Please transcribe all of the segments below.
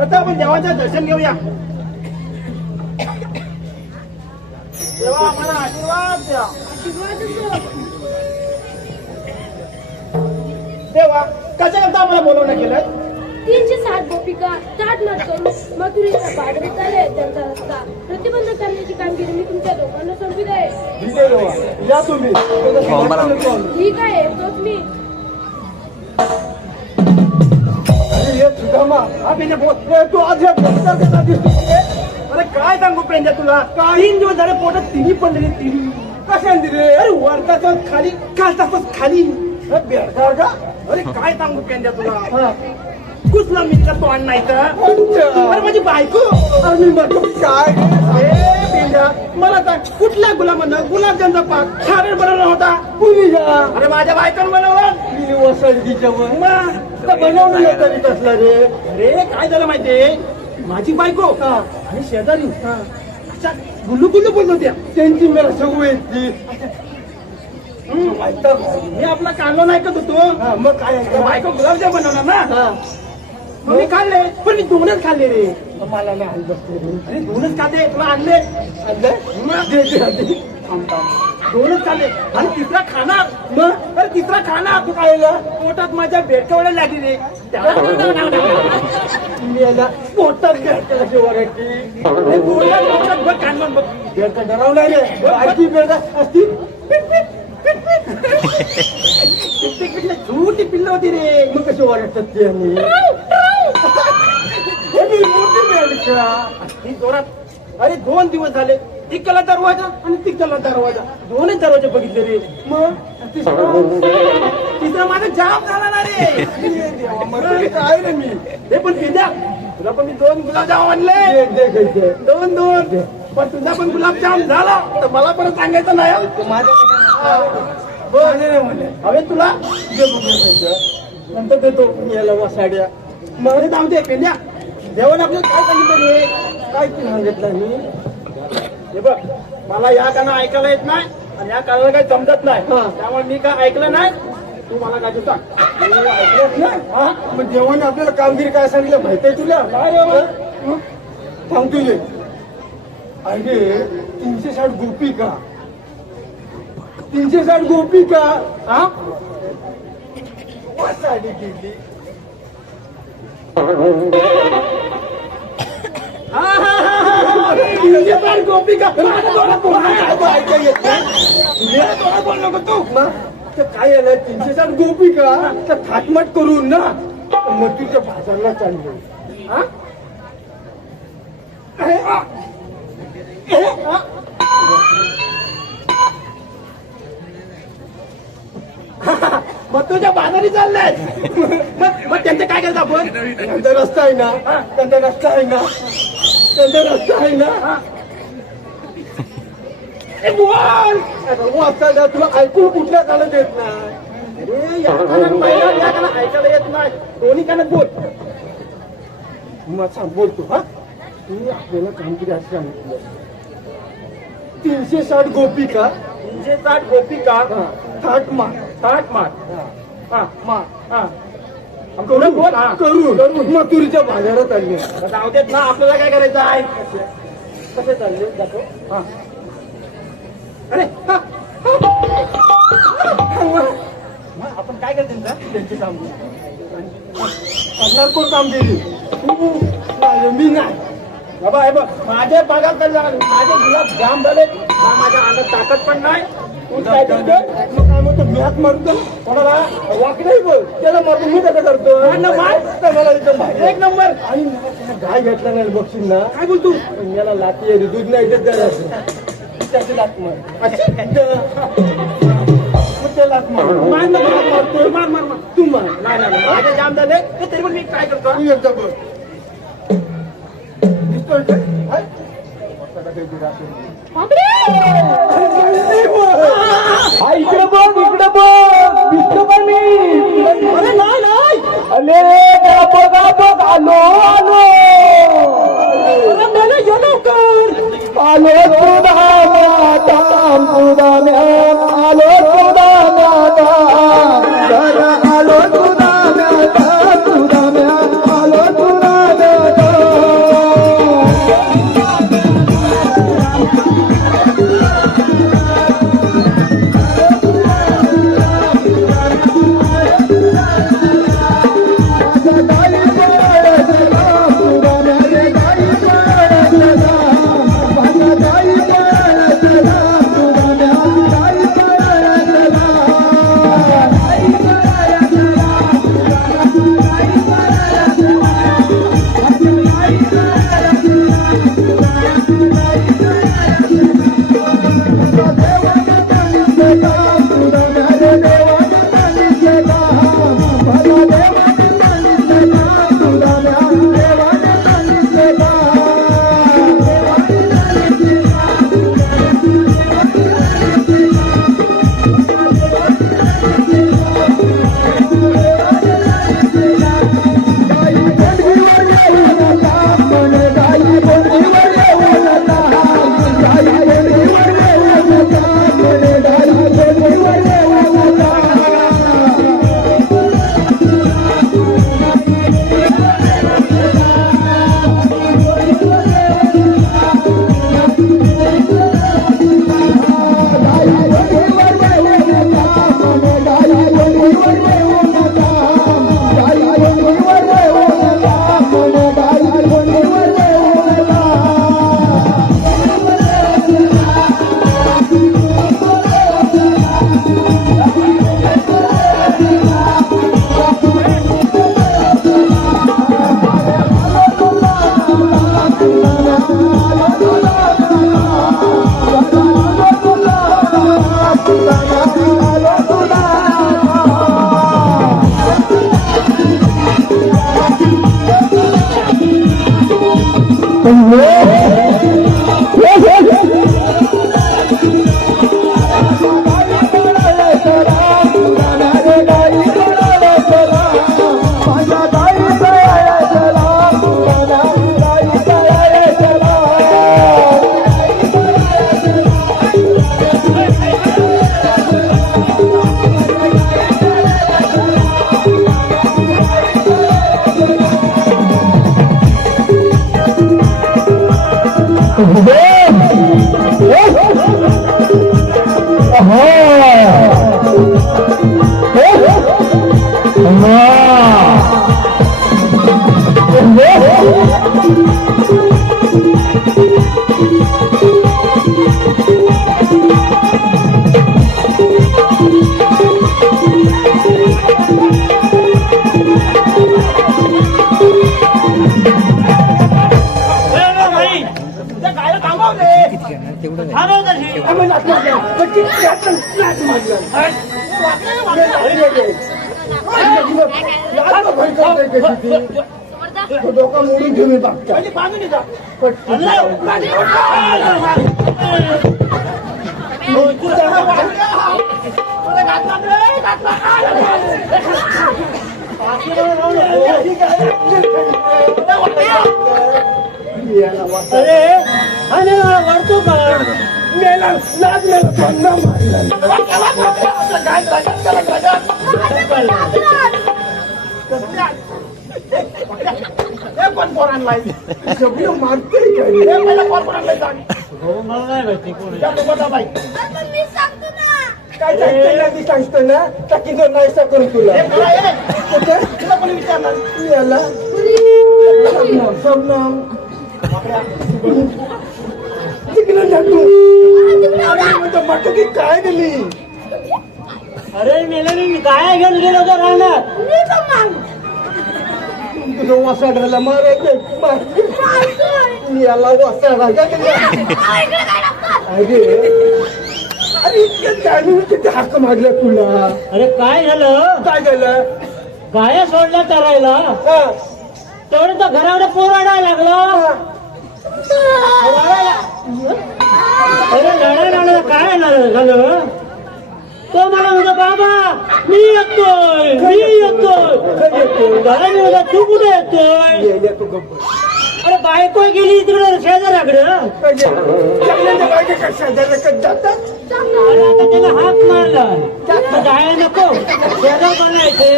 आता आपण देवाचं दर्शन घेऊया. देवा आम्हाला आशीर्वाद द्या. देवा कशाकरता आम्हाला बोलवणं केलं तीनशे साठ गोपिका ताट मात करून मथुरेच्या पाडवीत आले त्यांचा रस्ता प्रतिबंध करण्याची कामगिरी मी तुमच्या दोघांना सोडवित आहे. या तुम्ही. ठीक आहे तोच मी. ये सुदामा तू आज कसा दिसतो अरे काय सांगू पेंड्या तुला काही दिवस झाले पोटात तिन्ही पडलेली तिन्ही. कशा दिले अरे वरताचा खाली कालताच खाली. बेडकार का अरे काय सांगू पेंड्या तुला? कुठला मित्र तो आण नाही तर? अरे माझी बायको. अरे बायको काय पेंड्या मला तर कुठल्या गुलामानं गुलाबजामचा पाक खारट बनवला होता? कुणीचा अरे माझ्या बायकोनं बनवला. वसंतीच्या बनवलं तरी कसला रे? अरे काय झालं माहितीये? माझी बायको आणि शेजारी. अशा गुल्लू गुल्लू बोलत होत्या. त्यांची मला सगळी मी आपला काढलो नाही का होतो मग काय? बायको गुलाबजाम बनवणार ना. मग मी खाल्ले. पण मी दोनच खाल्ले रे. मला नाही आणलं अरे दोनच कांदे तुला आणले? आणले? दोनच कांदे. आणि तिसरा खाणार. मग? अरे तिसरा खाणार. तू काय पोटात माझ्या बेडकवड्या लागली रे. त्याला पोटात बेडका कशी पोटात बघ कानमान बघ बेडका डरावला रे. आणखी बेडका असती. पिल्ले छोटी पिल्ल होती रे. मग कशी ओरडतात ते ही जोरात. अरे दोन दिवस झाले. तिकडला दरवाजा आणि तिकडला दरवाजा. दोनच दरवाजे बघितले रे. मग? तिसरा तिसरा माझा जाम झाला ना रे. काय रे मी. हे पण पिद्या तुला पण मी दोन गुलाबजाम आणले. दोन दोन. पण तुझा पण गुलाबजाम झाला. तर मला परत सांगायचं नाही हवे तुला? नंतर देतो याला वा साड्या. मग? जाऊ दे पेंड्या जेवण आपल्याला काय सांगितलं रे? काय सांगितलं मी? हे बघ मला या गाणं ऐकायला येत नाही आणि या कानाला काही समजत नाही. त्यामुळे मी काय ऐकलं नाही तू मला काय सांग ऐकलंच नाही. हा? मग जेवण आपल्याला कामगिरी काय सांगितलं माहिती आहे तुला? काय? सांगतो ये अरे तीनशे साठ गोपी का तीनशे साठ गोपी का हा? साडी गेली. तीनशे येत नाही. तू काय आलं तीनशे साठ गोपिका तर थाटमाट करून ना मथुरच्या बाजारला चाललो हा मग तुझ्या बाजारी चाललाय मग त्यांचं काय करायचं आपण? त्यांचा रस्ता आहे ना. त्यांचा रस्ता आहे ना. त्यांचा रस्ता आहे ना. तुला ऐकून कुठल्या कानात येत नाही? ऐकायला येत नाही. दोन्ही कानात बोल. मग बोलतो हा. तुम्ही आपल्याला कामगिरी असं सांगितलं? तीनशे साठ गोपिका. तीनशे साठ गोपिका? थाट मार. थाट मार हा. मार हा करून बोल. हा. करून करून मथुरीच्या बाजारात आले जाऊ देत ना आपल्याला काय करायचं आहे? कसे चालले? जातो. हा. अरे हा, हा. मग आपण काय करते त्यांची कामगिरी करणार कोण कामगिरी तू नाही, मी नाही. बाबा हे बघ माझे बागात तर झालं. माझे गुलाब जाम झाले. ना माझ्या अंगात ताकद पण नाही. तू काय म्हणतो मी हात मारतो. कोणाला? वाकडेही बोल त्याला मारतो मी कसं करतो? मला इथं. एक नंबर. आणि गाय घेतला नाही बघशील ना काय बोलतो? याला लाती आहे दूध नाही देत जरा. त्याची लात मार. अशी? मग ते लात मार. मार मारतो मार. मार मार तू मार. नाही नाही नाही. माझे जाम झाले. तर पण मी काय करतो? दिसतोय इकडे बघ इकडे बघ दिसतो का मी अरे नाही बघा बघ आलो आलो आलो तुदा आलो तुदा Yeah. कशी ती. डोका मोडून घेऊन अरे आणि वरतो का मेला नाच मेला पन्ना मारला सगळं मारतोय काय रे? हो मला नाही माहिती कोण आहे. काय सांगतोय ना ती सांगतो ना टाकी जर नाही सा करू तुला तू याला शबनम, शबनम. तिकडे जा तू. अरे म्हणतो मटकी काय दिली अरे मेले मी काय घेऊन गेलो होतो राहणार तुझं वसाडायला मारायचं मार. याला वसाडायचा अरे अरे टायमिंग किती हाक मारल्या तुला अरे काय झालं? काय झालं? गाया सोडल्या चरायला तेवढं तर घराकडे पोराडा लागला. अरे लढा लागला काय झालं झालं तो मला म्हणतो बाबा मी येतोय मी येतोय. घरा मी म्हणतो तू कुठे येतोय? तू. अरे बायको गेली तिकडे शेजाऱ्याकडं. त्याला हाक मारला जायला नको. शेजार बनायचे.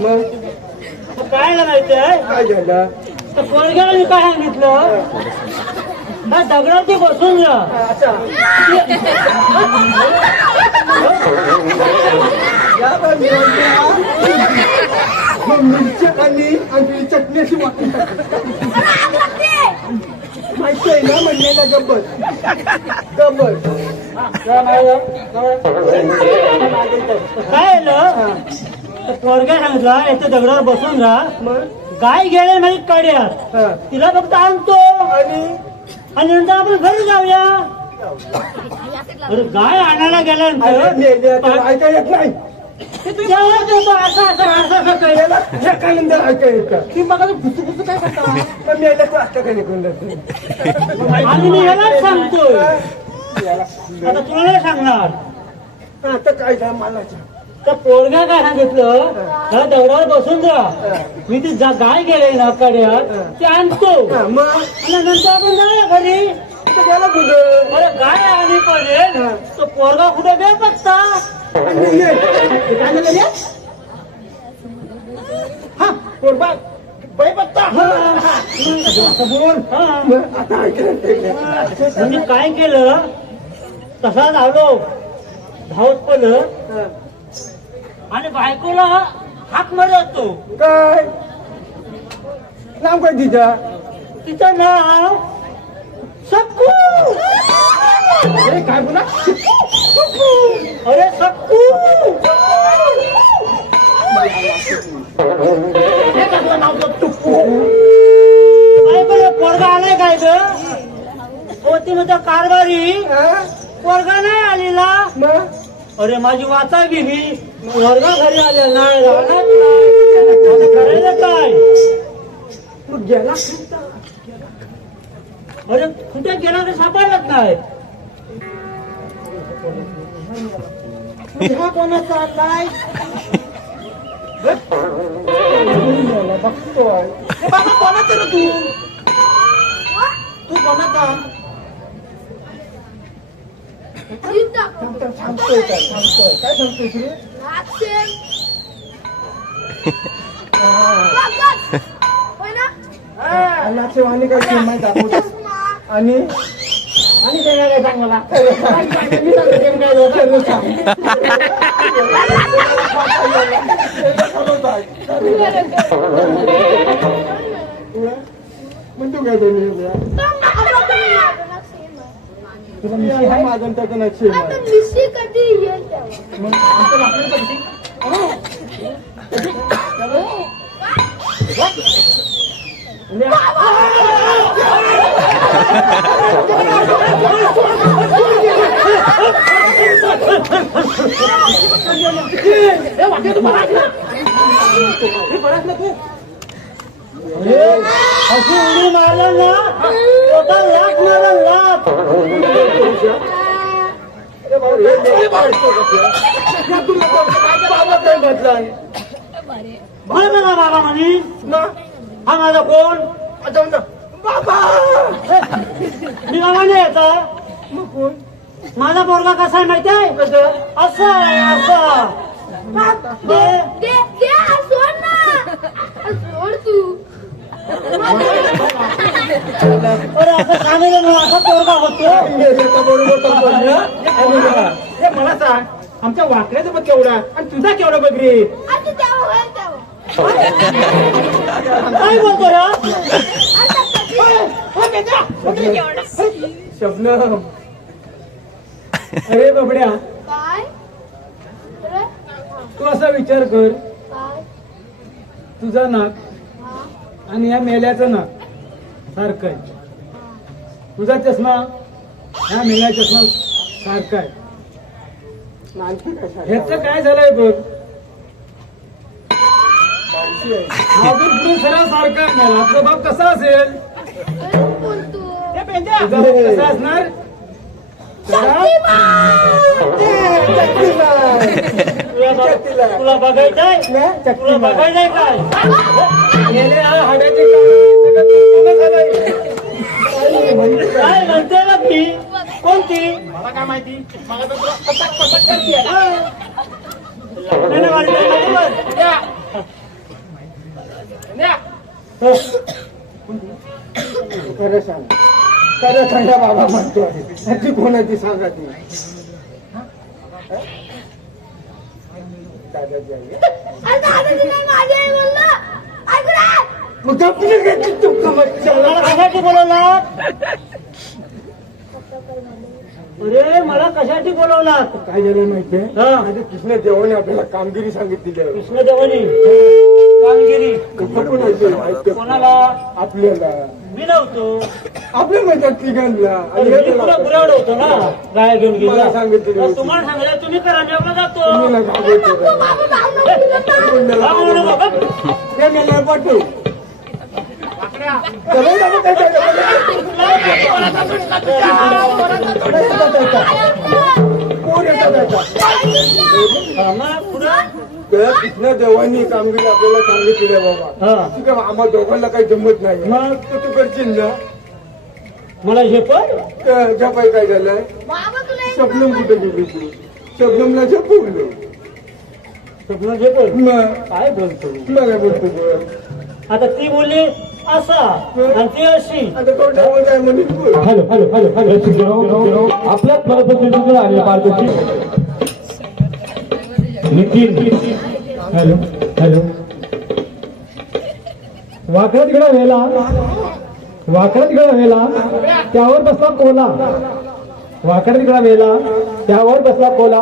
मग? काय करायचंय काय झालं? पोरग्याला मी काय सांगितलं? त्या दगडावरती बसून जा. मिरच्या आणि आणि चटणी अशी माहिती आहे ना म्हणण्याला गब्बर गब्बर काय पोरग्या सांगितलं याच्या दगडावर बसून राहा गाय गेले काड्यात. हा. तिला फक्त आणतो. आणि? आणि नंतर आपण घरी जाऊया. अरे गाय आणायला गेल्यानंतर ऐका येत नाही. तेव्हा तो असं असं असं असं केलं. त्याला ह्याच्यानंतर ऐका येतं ती? मग फुसू फुसू काय करता? पण मेल्या तू असं काही निघून जाते आणि मी ह्यालाच सांगतोय. आता तुला नाही सांगणार. आता काय झालं मला. तर पोरगा काय सांगितलं? त्या दगडावर बसून जा. मी ती जा- गाय गेले ना कड्यात ते आणतो. आणि नंतर आपण जाऊया घरी. गेला कुठं? अरे गाय तो पोरगा कुठे बे? हा. बाई म्हणजे काय केलं? तसाच आलो धावत पडलं. हा. आणि बायकोला हाक मारत. काय? नाव काय तिचं? तिचं नाव सक्कू हे काय बोला? अरे सक्कू नाव टुप्पू पोरगा आलाय काय म्हणतो कारभारी? पोरगा नाही आलेला. अरे माझी वाचा गेली वर्गा घरी आले नाही राहणार नाही आता करायला काय? गेला? अरे कुठे गेला तर सापडलाच नाही? बघतोय बाबा कोणाचा रे तू? तू कोणाचा? थांबतोय काय थांबतोय काय सांगतोय आणि काय ते दाखवतो आणि आणि काय काय सांग मला काय झालं, ते सांग. म्हणतो काय ते मी उद्या? आता तुम्ही माझं नाचेल ना. तुला मिशी आहे माझं त्याचं नक्षी आहे. आता मिशी कधी येईल मग आमचं लाकडं कधी? अरे अशी उडी मारला ना. स्वतः लाख मारला लाख बाबा, हे? हे बाबा बघा बाबा म्हणी? हा माझा कोण आता बाबा मी येतो मग कोण माझा पोरगा कसा आहे माहिती आहे असा आहे असा दे दे दे सोड ना सोड तू मला सांग आमच्या वाकड्याचा बघ केवढा आणि तुझा केवढा बघ रे काय? बोलतो शबनम अरे बाबड्या तू असा विचार कर. तुझा नाक आणि या मेल्याचं नाक सारखं आहे. तुझा चष्मा ह्या मेल्या चष्मा सारखा आहे. ह्याच काय झालंय बघ? सरळ सारखा मेला. आपला बाप कसा असेल? तुझा बाप कसा असणार? तुला बघायचंय? तुला बघायचंय काय? काय म्हणते ना ती? कोणती? मला काय माहिती? मला तर तुला पटक पटक करते. लग्नाने वाढलेली माहिती बघ. खरं सांग. खरं सांगा बाबा म्हणतोय. ह्याची कोणाची सांगा ती? दादाची आई आहे? माझी आई बोललं मग आपली तू कशासाठी बोलवला अरे मला कशासाठी बोलवला काय झालं माहितीये हा. आधी कृष्ण देवाने आपल्याला कामगिरी सांगितलेली आहे कृष्णदेवानी कामगिरी? कोणाला आपल्याला मी नव्हतो आपल्या म्हणतात तिघांना हे गुरावड होतो ना गाय घेऊन गेला सांगितलं तुम्हाला सांगितलं तुम्ही करा मी आपला जातो हा, पाठवू हा, कृष्ण देवानी कामगिरी आपल्याला सांगितली आहे बाबा हा. ठीक आहे आम्हा दोघांना काही जमत नाही मग? तर तू करशील ना मला झेपल त्या जपाय काय झालंय शबनम कुठे गेली तू शबनमला झपवलं स्वप्न झेपल मग काय बोलतो तुला काय बोलतो? आता ती बोलली असा आणि ती अशी. आता तो डावं काय म्हणून बोल हॅलो हॅलो हॅलो हॅलो आपल्याच पद्धतीने आले पार्टीची नितीन हॅलो हॅलो. वाकडा तिकडा वेला वाकडा तिकडा वेला त्यावर बसला कोला. वाकडा तिकडा वेला त्यावर बसला कोला.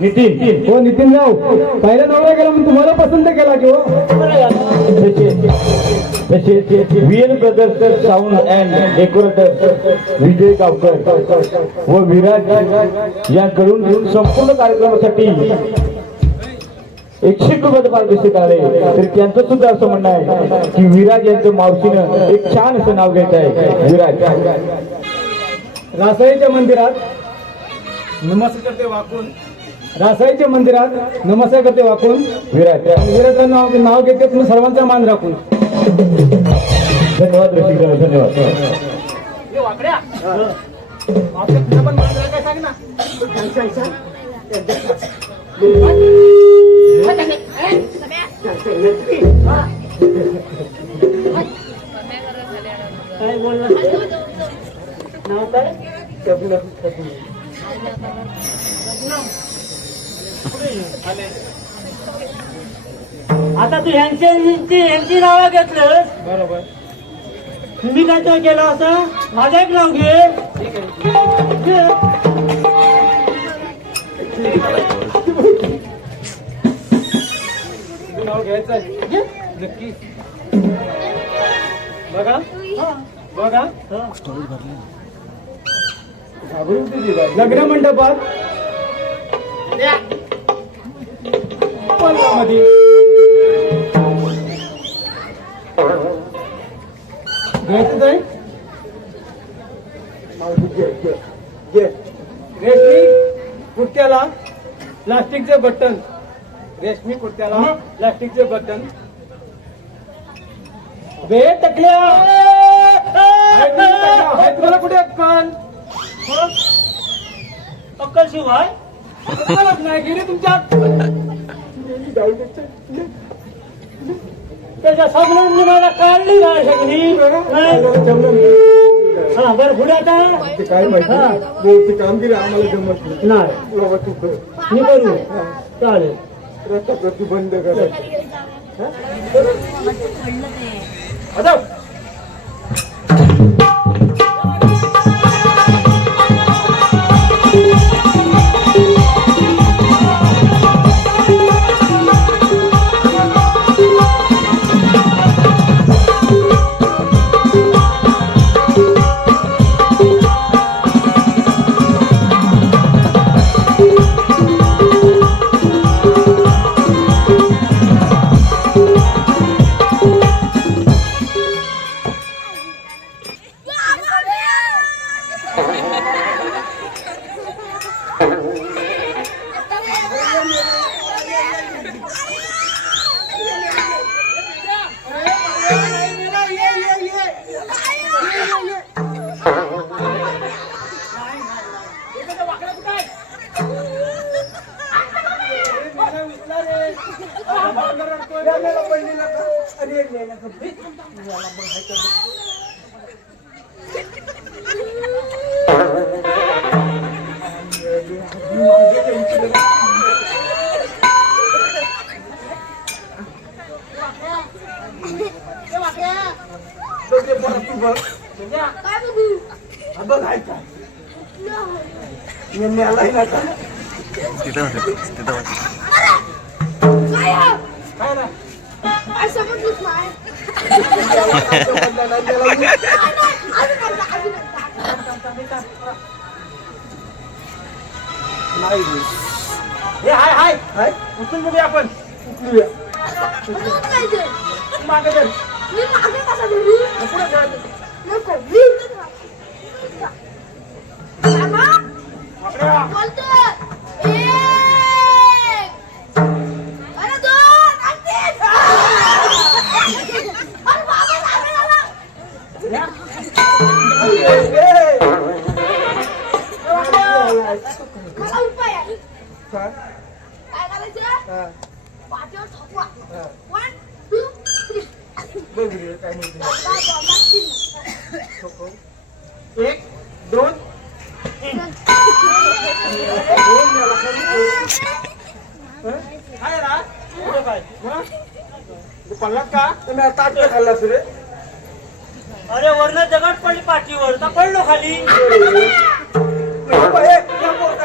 नितीन. हो नितीन राव पहिला नवरा गेला म्हणून तुम्हाला पसंत केला की हो. Brothers sound and decorator Vijay Gavkar व विराज यांकडून संपूर्ण कार्यक्रमासाठी एकशे रुपये पारितोषिक आले तर त्यांचं सुद्धा असं म्हणणं आहे की विराज यांचं मावशीनं एक छान असं नाव घेत आहे. विराज. रासाईच्या मंदिरात नमस्कार करते वाकून. रासाईच्या मंदिरात नमस्कार करते वाकून. विराज विराजचं नाव नाव घेते तुम्ही सर्वांचा मान राखून. धन्यवाद रसिक धन्यवाद. आता तू ह्यांची ह्यांची नावं घेतलं बरोबर. मी काय तर केलं असं? माझं एक नाव घे. नाव घ्यायचं आहे. नक्की. बघा. बघा. लग्न मंडपात. आहे रेशमी कुर्त्याला प्लास्टिकचे बटन रेशमी कुर्त्याला प्लास्टिकचे बटन बे टकल्या! तुम्हाला कुठे अक्कल अक्कल शिवाय नाही गेली तुमच्या त्याच्यासमोर मला काढली नाही. सगळी हा बरं पुढे आता. काय माहिती हा. बोलची कामगिरी आम्हाला जमत नाही. नाही. बाबा तू कर. मी करू. चालेल. रक्ताप्रती बंद कर काय अजून एकदा. नाही रे. हे हाय हाय हाय उचलून बघूया आपण उचलूया अजून काय ते? मागे धर. मी मागे कसा धरू? पुढे पडलात का? तुम्ही आता ताट खाल्ला रे. अरे वरनं दगड पडली पाठीवर. तर पडलो खाली.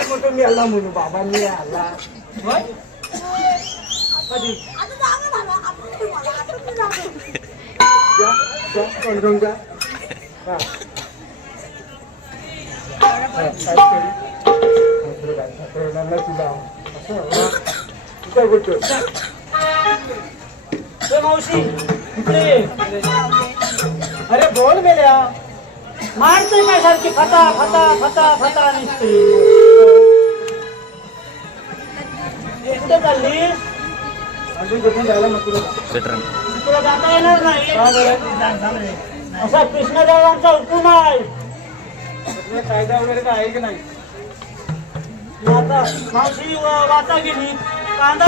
म्हणतो मी आला म्हणून? बाबा मी आला? कधी? हा. तुला. असं, मावशी इकडे. अरे बोल मेल्या. मारतोय काय सारखी फता फता फता फता निघते अजून कुठून जायला नको तुला जाता येणार नाही. असा कृष्णदेवांचा हुकूम आहे. कायदा वगैरे काय आहे की नाही? मावशी व- वाचा गेली कांदा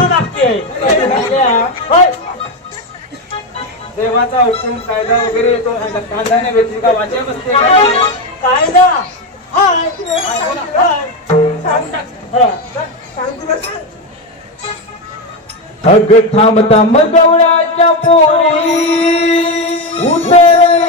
होय. देवाचा हुकूम कायदा वगैरे येतो कांद्याने भेटली का वाचा बसते? कायदा हाय हा. अग थांब थांब गवळ्याच्या पोरी उतर